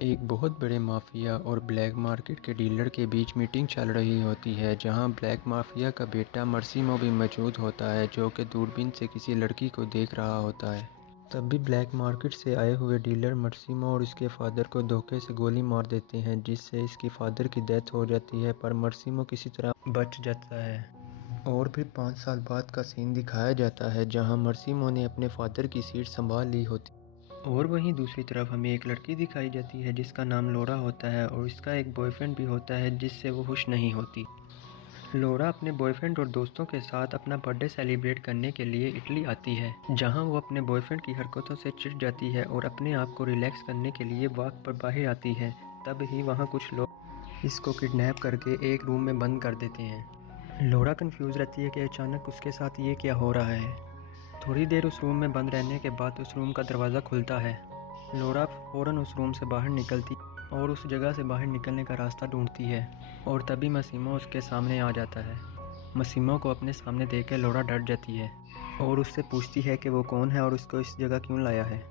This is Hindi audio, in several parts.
एक बहुत बड़े माफिया और ब्लैक मार्केट के डीलर के बीच मीटिंग चल रही होती है, जहां ब्लैक माफिया का बेटा मर्सिमो भी मौजूद होता है, जो कि दूरबीन से किसी लड़की को देख रहा होता है। तब भी ब्लैक मार्केट से आए हुए डीलर मर्सिमो और इसके फादर को धोखे से गोली मार देते हैं, जिससे इसके फादर की डेथ हो जाती है, पर मर्सिमो किसी तरह बच जाता है। और फिर 5 साल बाद का सीन दिखाया जाता है, जहां मर्सिमो ने अपने फादर की सीट संभाल ली होती। और वहीं दूसरी तरफ हमें एक लड़की दिखाई जाती है जिसका नाम लोरा होता है, और इसका एक बॉयफ्रेंड भी होता है जिससे वो खुश नहीं होती। लोरा अपने बॉयफ्रेंड और दोस्तों के साथ अपना बर्थडे सेलिब्रेट करने के लिए इटली आती है, जहां वो अपने बॉयफ्रेंड की हरकतों से चिढ़ जाती है और अपने आप को रिलैक्स करने के लिए वॉक पर बाहर आती है। तब ही वहां कुछ लोग इसको किडनैप करके एक रूम में बंद कर देते हैं। लोरा कंफ्यूज रहती है कि अचानक उसके साथ ये क्या हो रहा है। थोड़ी देर उस रूम में बंद रहने के बाद उस रूम का दरवाज़ा खुलता है। लोरा फ़ौरन उस रूम से बाहर निकलती और उस जगह से बाहर निकलने का रास्ता ढूंढती है, और तभी मसीमो उसके सामने आ जाता है। मसीमो को अपने सामने देखकर लोरा डर जाती है और उससे पूछती है कि वो कौन है और उसको इस जगह क्यों लाया है।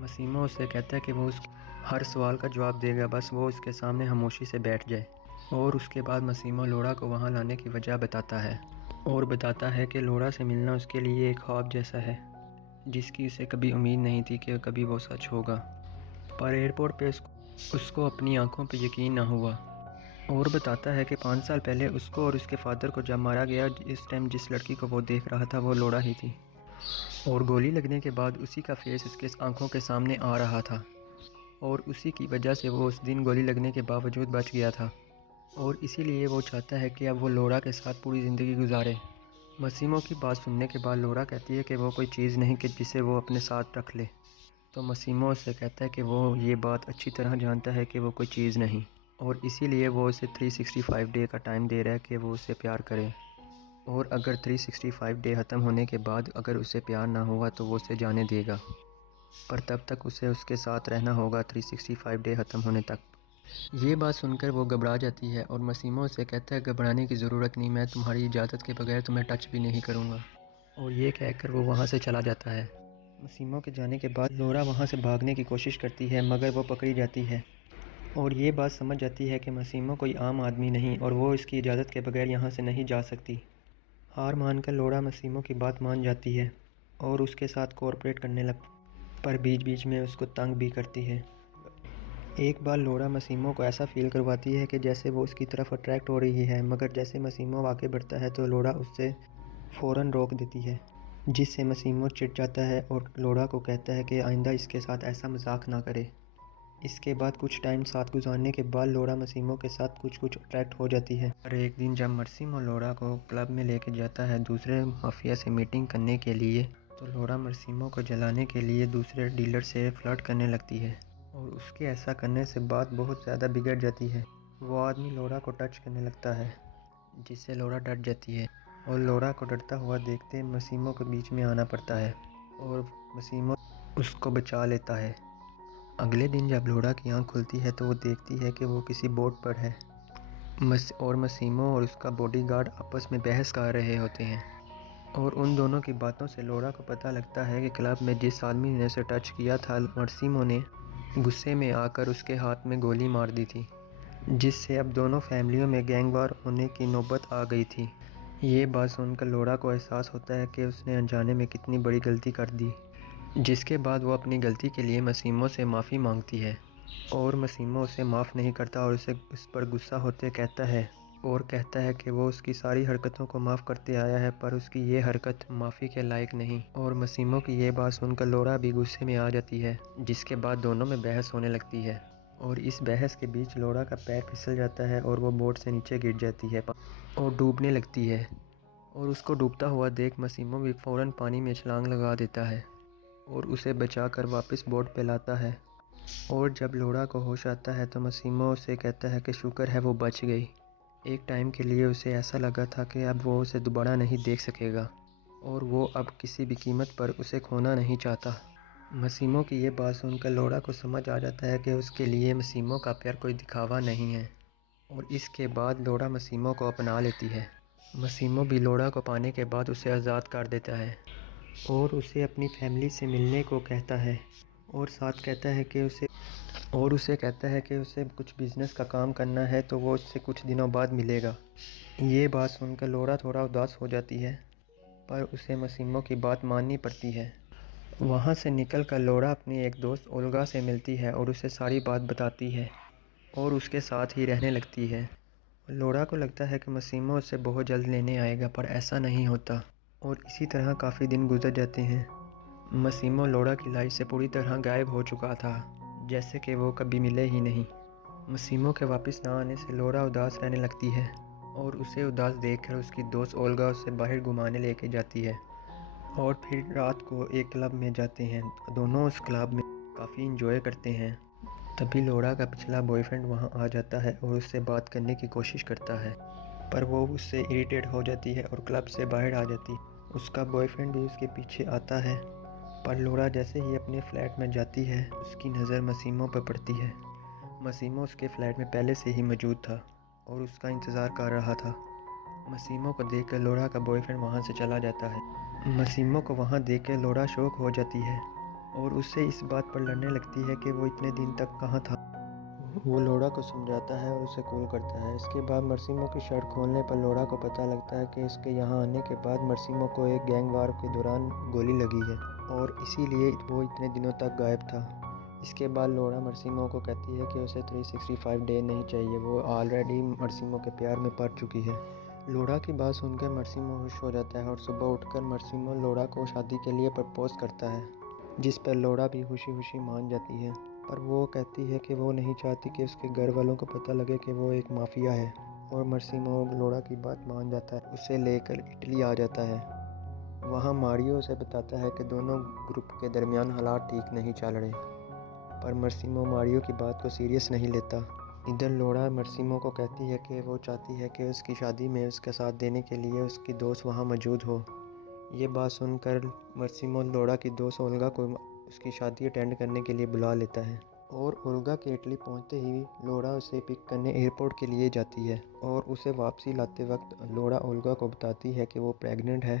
मसीमो उससे कहता है कि वो उसके हर सवाल का जवाब देगा, बस वो उसके सामने खामोशी से बैठ जाए। और उसके बाद मसीमो लोरा को वहाँ लाने की वजह बताता है और बताता है कि लोरा से मिलना उसके लिए एक ख्वाब जैसा है, जिसकी उसे कभी उम्मीद नहीं थी कि कभी वो सच होगा। पर एयरपोर्ट पे उसको अपनी आंखों पे यकीन ना हुआ, और बताता है कि 5 साल पहले उसको और उसके फादर को जब मारा गया, इस टाइम जिस लड़की को वो देख रहा था वो लोरा ही थी, और गोली लगने के बाद उसी का फेस उसके आंखों के सामने आ रहा था, और उसी की वजह से वो उस दिन गोली लगने के बावजूद बच गया था, और इसीलिए वो चाहता है कि अब वो लोरा के साथ पूरी ज़िंदगी गुजारे। मसीमो की बात सुनने के बाद लोरा कहती है कि वो कोई चीज़ नहीं कि जिसे वो अपने साथ रख ले। तो मसीमो उससे कहता है कि वो ये बात अच्छी तरह जानता है कि वो कोई चीज़ नहीं, और इसीलिए वो उसे 365 डे का टाइम दे रहा है कि वो उसे प्यार करे, और अगर 365 डे ख़त्म होने के बाद अगर उसे प्यार ना हुआ तो वो उसे जाने देगा, पर तब तक उसे उसके साथ रहना होगा 365 डे ख़त्म होने तक। ये बात सुनकर वो घबरा जाती है और मसीमो से कहता है घबराने की ज़रूरत नहीं, मैं तुम्हारी इजाज़त के बगैर तुम्हें टच भी नहीं करूँगा। और ये कहकर वो वहाँ से चला जाता है। मसीमो के जाने के बाद लोरा वहाँ से भागने की कोशिश करती है, मगर वो पकड़ी जाती है और ये बात समझ जाती है कि मसीमो कोई आम आदमी नहीं और वो इसकी इजाज़त के बगैर यहाँ से नहीं जा सकती। हार मानकर लोरा मसीमो की बात मान जाती है और उसके साथ कोऑपरेट करने लग, पर बीच बीच में उसको तंग भी करती है। एक बार लोरा मसीमो को ऐसा फील करवाती है कि जैसे वो उसकी तरफ अट्रैक्ट हो रही है, मगर जैसे मसीमो आगे बढ़ता है तो लोरा उससे फ़ौरन रोक देती है, जिससे मसीमो चिढ़ जाता है और लोरा को कहता है कि आइंदा इसके साथ ऐसा मजाक ना करे। इसके बाद कुछ टाइम साथ गुजारने के बाद लोरा मसीमो के साथ कुछ कुछ अट्रैक्ट हो जाती है। और एक दिन जब मसीमो लोरा को क्लब में लेके जाता है दूसरे माफिया से मीटिंग करने के लिए, तो लोरा मसीमो को जलाने के लिए दूसरे डीलर से फ्लर्ट करने लगती है, और उसके ऐसा करने से बात बहुत ज़्यादा बिगड़ जाती है। वो आदमी लोरा को टच करने लगता है, जिससे लोरा डर जाती है, और लोरा को डरता हुआ देखते मसीमो के बीच में आना पड़ता है और मसीमो उसको बचा लेता है। अगले दिन जब लोरा की आंख खुलती है तो वो देखती है कि वो किसी बोट पर है और मसीमो और उसका बॉडीगार्ड आपस में बहस कर रहे होते हैं, और उन दोनों की बातों से लोरा को पता लगता है कि क्लब में जिस आदमी ने उसे टच किया था, मर्सिमो ने गुस्से में आकर उसके हाथ में गोली मार दी थी, जिससे अब दोनों फैमिलियों में गैंगवार होने की नौबत आ गई थी। ये बात सुनकर लोरा को एहसास होता है कि उसने अनजाने में कितनी बड़ी गलती कर दी, जिसके बाद वो अपनी गलती के लिए मसीमो से माफ़ी मांगती है, और मसीमो उसे माफ़ नहीं करता और उसे उस पर गुस्सा होते कहता है कि वो उसकी सारी हरकतों को माफ़ करते आया है, पर उसकी ये हरकत माफ़ी के लायक नहीं। और मसीमो की ये बात सुनकर लोरा भी गुस्से में आ जाती है, जिसके बाद दोनों में बहस होने लगती है, और इस बहस के बीच लोरा का पैर फिसल जाता है और वो बोट से नीचे गिर जाती है और डूबने लगती है, और उसको डूबता हुआ देख मसीमो भी फ़ौरन पानी में छलांग लगा देता है और उसे बचाकर वापस बोट पे लाता है। और जब लोरा को होश आता है तो मसीमो उसे कहता है कि शुक्र है वो बच गई। एक टाइम के लिए उसे ऐसा लगा था कि अब वो उसे दोबारा नहीं देख सकेगा, और वो अब किसी भी कीमत पर उसे खोना नहीं चाहता। मसीमो की ये बात सुनकर लोरा को समझ आ जाता है कि उसके लिए मसीमो का प्यार कोई दिखावा नहीं है, और इसके बाद लोरा मसीमो को अपना लेती है। मसीमो भी लोरा को पाने के बाद उसे आज़ाद कर देता है और उसे अपनी फैमिली से मिलने को कहता है, और साथ कहता है कि उसे कहता है कि उसे कुछ बिज़नेस का काम करना है तो वो उससे कुछ दिनों बाद मिलेगा। ये बात सुनकर लौरा थोड़ा उदास हो जाती है, पर उसे मसीमो की बात माननी पड़ती है। वहाँ से निकलकर लौरा अपनी एक दोस्त ओल्गा से मिलती है और उसे सारी बात बताती है और उसके साथ ही रहने लगती है। लौरा को लगता है कि मसीमो उसे बहुत जल्द लेने आएगा, पर ऐसा नहीं होता और इसी तरह काफ़ी दिन गुजर जाते हैं। मसीमो लौरा की लाइफ से पूरी तरह गायब हो चुका था, जैसे कि वो कभी मिले ही नहीं। मसीमो के वापस ना आने से लौरा उदास रहने लगती है और उसे उदास देखकर उसकी दोस्त ओल्गा उसे बाहर घुमाने लेके जाती है और फिर रात को एक क्लब में जाते हैं। दोनों उस क्लब में काफ़ी इंजॉय करते हैं। तभी लौरा का पिछला बॉयफ्रेंड वहाँ आ जाता है और उससे बात करने की कोशिश करता है, पर वो उससे इरिटेट हो जाती है और क्लब से बाहर आ जाती है। उसका बॉयफ्रेंड भी उसके पीछे आता है, पर लौरा जैसे ही अपने फ्लैट में जाती है उसकी नज़र मसीमो पर पड़ती है। मसीमो उसके फ्लैट में पहले से ही मौजूद था और उसका इंतज़ार कर रहा था। मसीमो को देखकर लौरा का बॉयफ्रेंड वहाँ से चला जाता है। मसीमो को वहाँ देखकर लौरा शॉक हो जाती है और उससे इस बात पर लड़ने लगती है कि वो इतने दिन तक कहाँ था। वो लौरा को समझाता है और उसे कूल करता है। इसके बाद मसीमो की शर्ट खोलने पर लौरा को पता लगता है कि इसके यहाँ आने के बाद मसीमो को एक गैंग वार के दौरान गोली लगी है और इसीलिए वो इतने दिनों तक गायब था। इसके बाद लौरा मसीमो को कहती है कि उसे 365 डे नहीं चाहिए, वो ऑलरेडी मसीमो के प्यार में पड़ चुकी है। लौरा की बात सुनकर मसीमो खुश हो जाता है और सुबह उठकर मसीमो लौरा को शादी के लिए प्रपोज करता है, जिस पर लौरा भी खुशी खुशी मान जाती है। पर वो कहती है कि वो नहीं चाहती कि उसके घर वालों को पता लगे कि वो एक माफिया है और मसीमो लौरा की बात मान जाता है। उसे लेकर इटली आ जाता है। वहाँ मारियो उसे बताता है कि दोनों ग्रुप के दरमियान हालात ठीक नहीं चल रहे, पर मसीमो मारियो की बात को सीरियस नहीं लेता। इधर लौरा मसीमो को कहती है कि वो चाहती है कि उसकी शादी में उसका साथ देने के लिए उसकी दोस्त वहाँ मौजूद हो। ये बात सुनकर मसीमो लौरा की दोस्त ओल्गा को उसकी शादी अटेंड करने के लिए बुला लेता है और ओल्गा के इटली पहुंचते ही लौरा उसे पिक करने एयरपोर्ट के लिए जाती है और उसे वापसी लाते वक्त लौरा ओल्गा को बताती है कि वो प्रेग्नेंट है,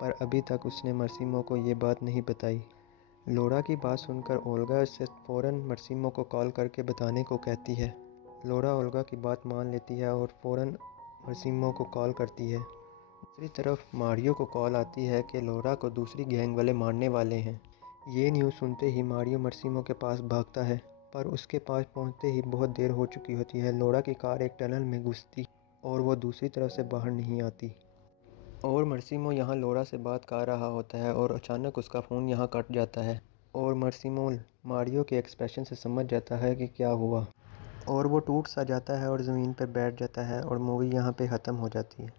पर अभी तक उसने मसीमो को ये बात नहीं बताई। लौरा की बात सुनकर ओल्गा उससे फ़ौरन मसीमो को कॉल करके बताने को कहती है। लौरा ओल्गा की बात मान लेती है और फ़ौरन मसीमो को कॉल करती है। दूसरी तरफ मारियो को कॉल आती है कि लौरा को दूसरी गैंग वाले मारने वाले हैं। ये न्यूज़ सुनते ही मारियो मसीमो के पास भागता है, पर उसके पास पहुंचते ही बहुत देर हो चुकी होती है। लौरा की कार एक टनल में घुसती और वो दूसरी तरफ से बाहर नहीं आती और मसीमो यहाँ लौरा से बात कर रहा होता है और अचानक उसका फ़ोन यहाँ कट जाता है और मसीमो मारियो के एक्सप्रेशन से समझ जाता है कि क्या हुआ और वो टूट सा जाता है और ज़मीन पर बैठ जाता है और मूवी यहाँ पे ख़त्म हो जाती है।